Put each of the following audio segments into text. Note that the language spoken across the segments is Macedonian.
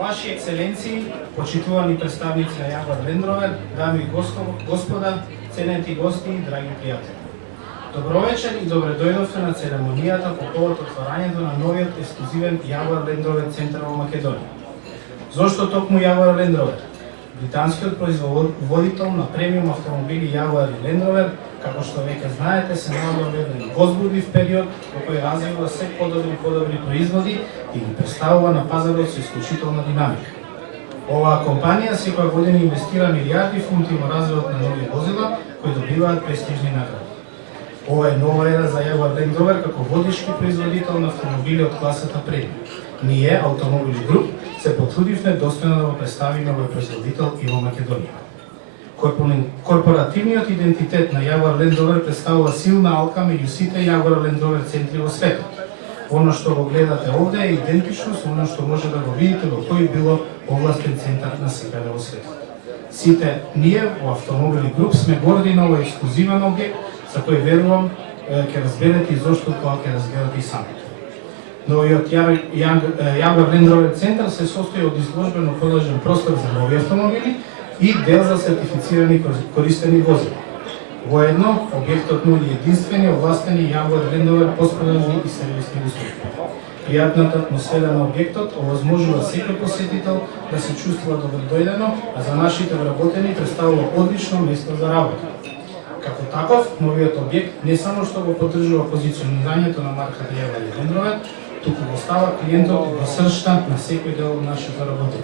Ваши ексцеленции, почитувани представници на Jaguar Land Rover, дами и господа, ценети гости и драги пријатели. Добро вечер и добре дојдовте на церемонијата по повод отворањето на новиот ексклузивен Jaguar Land Rover центар во Македонија. Зошто токму Jaguar Land Rover? Британскиот производител на премиум автомобили Jaguar и Land Rover, како што веќе знаете, се наоѓа во еден возбудлив период во кој развива се подобри производи и ги представува на пазарот со исклучителна динамика. Оваа компанија секоја година инвестира милиарди фунти во развојот на нови возила кои добиваат престижни награди. Ова е нова ера за Jaguar Land Rover како водички производител на автомобили од класата премиум. Ние, Автомобили Груп, се потрудивме достојно да го представиме овој производител и во Македонија. Корпоративниот идентитет на Jaguar Land Rover представува силна алка меѓу сите Jaguar Land Rover центри во светот. Оно што го гледате овде е идентично со оно што може да го видите во кој било областен центар на секаде во светот. Сите ние во Автомобили Груп сме горди на овој ексклузивен објект, за кој верувам ќе разберете и зошто тоа ќе разгледате и самите. Новиот Jaguar Land Rover центар се состои од изложбено продолжен простор за нови автомобили и дел за сертифицирани користени возила. Воедно, објектот нуди единствени овластени Jaguar Land Rover поспродажни и сервисни услуги. Пријатната атмосфера на објектот овозможува секој посетител да се чувствува добродојдено, а за нашите вработени представува одлично место за работа. Како таков, новиот објект не само што го поддржува позиционирањето на марката Jaguar и Land Rover, туку го става клиентот во срцта на секој дел од нашите работи.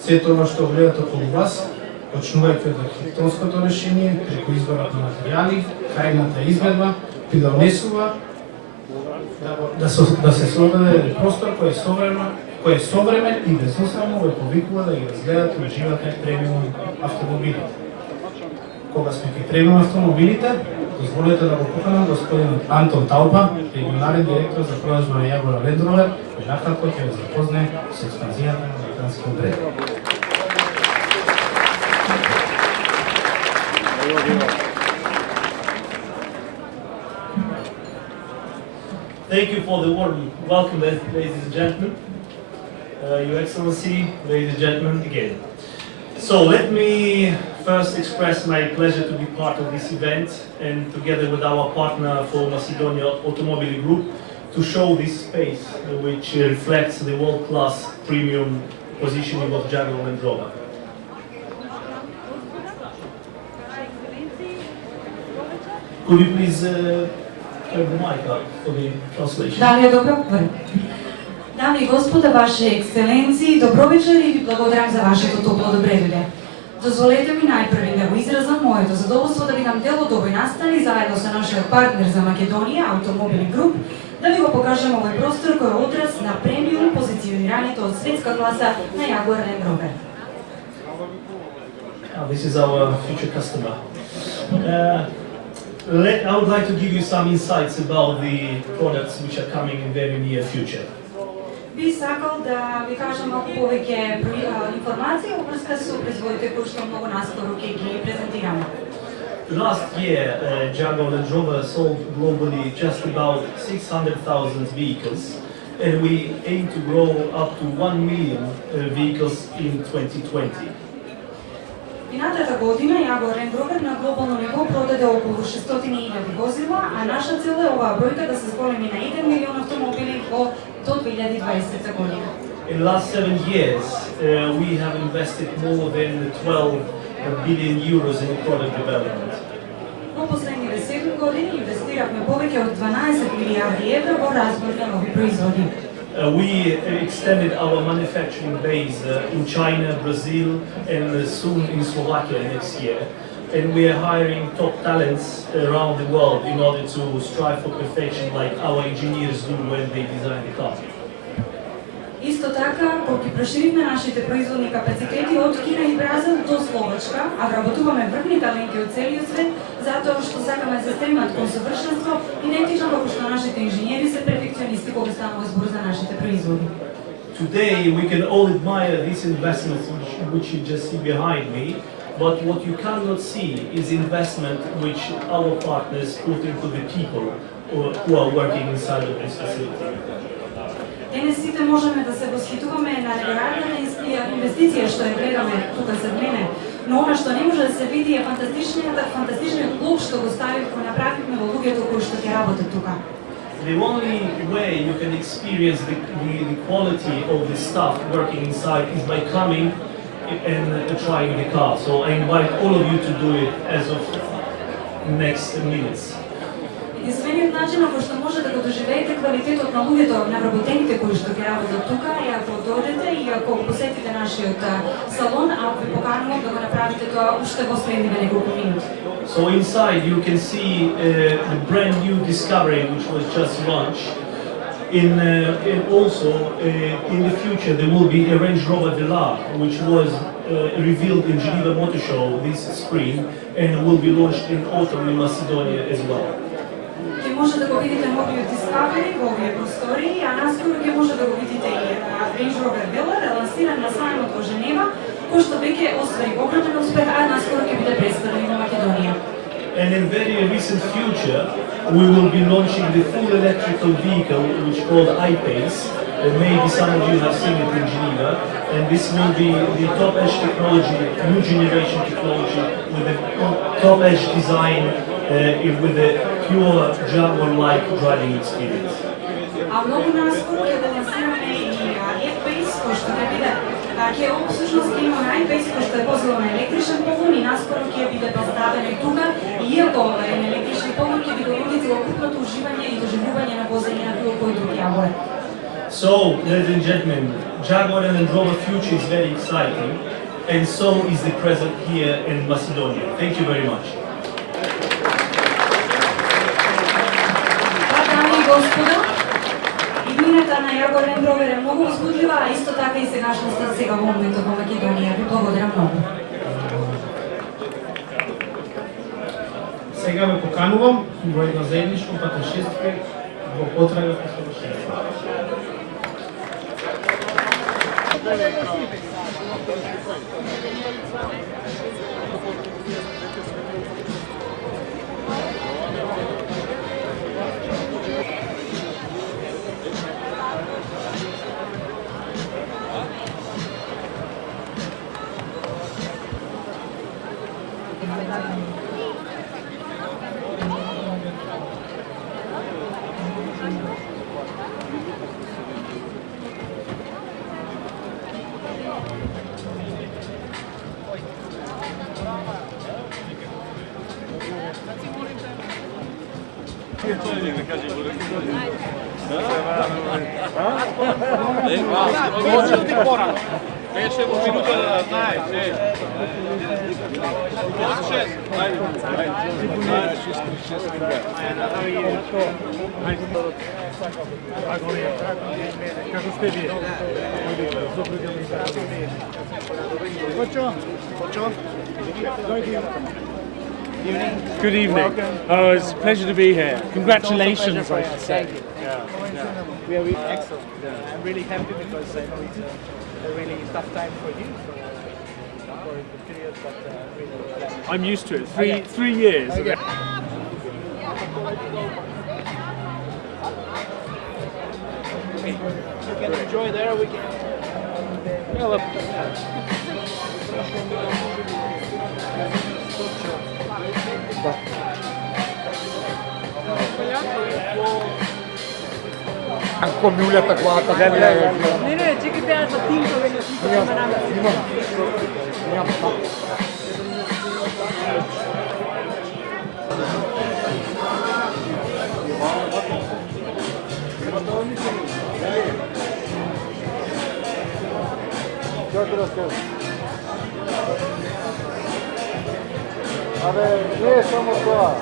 Се тоа што гледате околу вас, почнувајќи од архитектонското решение, преку изборот на материјали, крајната изгледба, придонесува да се создаде простор кој е современ и безусрамно ве повикува да ги разгледате и уживате премиум автомобилите. Кога сме ки премиум автомобилите, дозволете да го поканам господин Антон Талпа, регионален директор за продажба на Jaguar Land Rover, кој накратко ќе ве запозне со експанзијата на британскиот бренд. Thank you for the warm welcome, ladies and gentlemen. Your Excellency, ladies and gentlemen, again. So let me first express my pleasure to be part of this event and together with our partner for Macedonia Automobili Group to show this space which reflects the world-class premium positioning of Jaguar Land Rover. Could you please turn the mic up for the translation? Да ли е добро? Дами и господа, Ваши ексцеленции, добро вечер и ви благодарам за вашето топло добредојде. Дозволете ми најпрви да го изразам моето задоволство да видам дел од овој настан и заедно со нашиот партнер за Македонија, Автомобили Груп, да ви го покажем овој простор кој е одраз на премиум позиционирањето од светска класа на Jaguar Land Rover. This is our future customer. I would like to give you some insights about the products which are coming in very near future. Би сакал да ви кажам малку повеќе информации во врска со производите кои што многу наскоро ќе ги презентираме. Last year, Jaguar Land Rover sold globally just about 600,000 vehicles, and we aim to grow up to 1 million vehicles in 2020. Минатата година Jaguar Land Rover на глобално ниво продаде околу 600,000 возила, а наша цел е оваа бројка да се зголеми на 1 милион автомобили до 2020 година. In the last 7 years, we have invested more than 12 billion euros in product development. Во последните 7 години инвестиравме повеќе од 12 милиарди евра во развој на нови производи. We extended our manufacturing base in China, Brazil, and soon in Slovakia next year. And we are hiring top talents around the world in order to strive for perfection like our engineers do when they design the car. Исто така, кога ги проширивме нашите производни капацитети од Кина и Бразил до Словачка, а вработуваме врвни таленти од целиот свет, затоа што сакаме да се стремат кон совршенство, идентично како што нашите инженери се перфекционисти кога станува збор за нашите производи. Today we can all admire these investments which you just see behind me, but what you cannot see is investment which our partners put into the people who are working inside of this facility. Денес сите можеме да се восхитуваме на неверојатната инвестиција што ја гледаме тука зад мене, но она што не може да се види е фантастичниот блок што го направивме во луѓето кои што ќе работат тука. The only way you can experience the quality of the staff working inside is by coming and trying the car. So I invite all of you to do it as of next minutes. Единствениот начин на кој што може да го доживеете квалитетот на луѓето, на вработените кои што ќе работат тука, е ако дојдете и ако посетите нашиот салон, а ви поканувам да го направите тоа уште во следниве неколку минути. So inside you can see the brand new Discovery which was just launched. And also in the future there will be a Range Rover Velar which was revealed in Geneva Motor Show this spring and will be launched in autumn in Macedonia as well. Ќе може да го видите новиот Discovery во овие простории, а наскоро ќе може да го видите и Range Rover Velar, лансиран на сајмот во Женева, кој што веќе оствари огромен успех, а наскоро ќе биде представен во Македонија. And in very recent future, we will be launching the full electrical vehicle, which is called iPace. Maybe some of you have seen it in Geneva. And this will be the top-edge technology, new generation technology, with the top-edge design, with a pure Jaguar-like driving experience. А многу наскоро ќе го лансираме и F-Pace, кој што ќе биде всушност ќе има iPace кој што е возило на електричен погон и наскоро ќе биде представен и тука, иако е на електричен погон ќе би го нудите окупното уживање и доживување на возење на било кој друг Jaguar. So, ladies and gentlemen, Jaguar and Land Rover future is very exciting, and so is the present here in Macedonia. Thank you very much. Дами и господа, иднината на Jaguar Land Rover е многу возбудлива, а исто така и сегашноста сега во моментот во Македонија. Ви благодарам многу. Сега ве поканувам во едно заедничко патешествие во потрага по совршенство. Good evening. Oh, it's a pleasure to be here. Congratulations, I should say. We are really excellent. I'm really happy because I know it's a really tough time for you, for the period, but really glad. I'm used to it. Three years. Okay. You can enjoy there. We can. Well, Anche miulata qua, Не, чекай, трябва да тинкове на всички Абе, не е само това.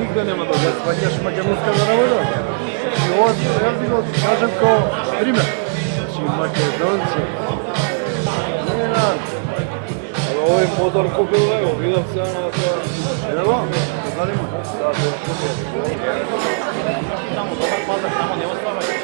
Nigde nema dođe, svađaš makedonska naroda. I ovo ja bilo kažem kao primjer. Znači Makedonci. Ali ovo je Podorko bilo, evo, vidim se ono to. Evo, zanima. Da, to je super. Tamo dobar pazar, tamo ne ostava.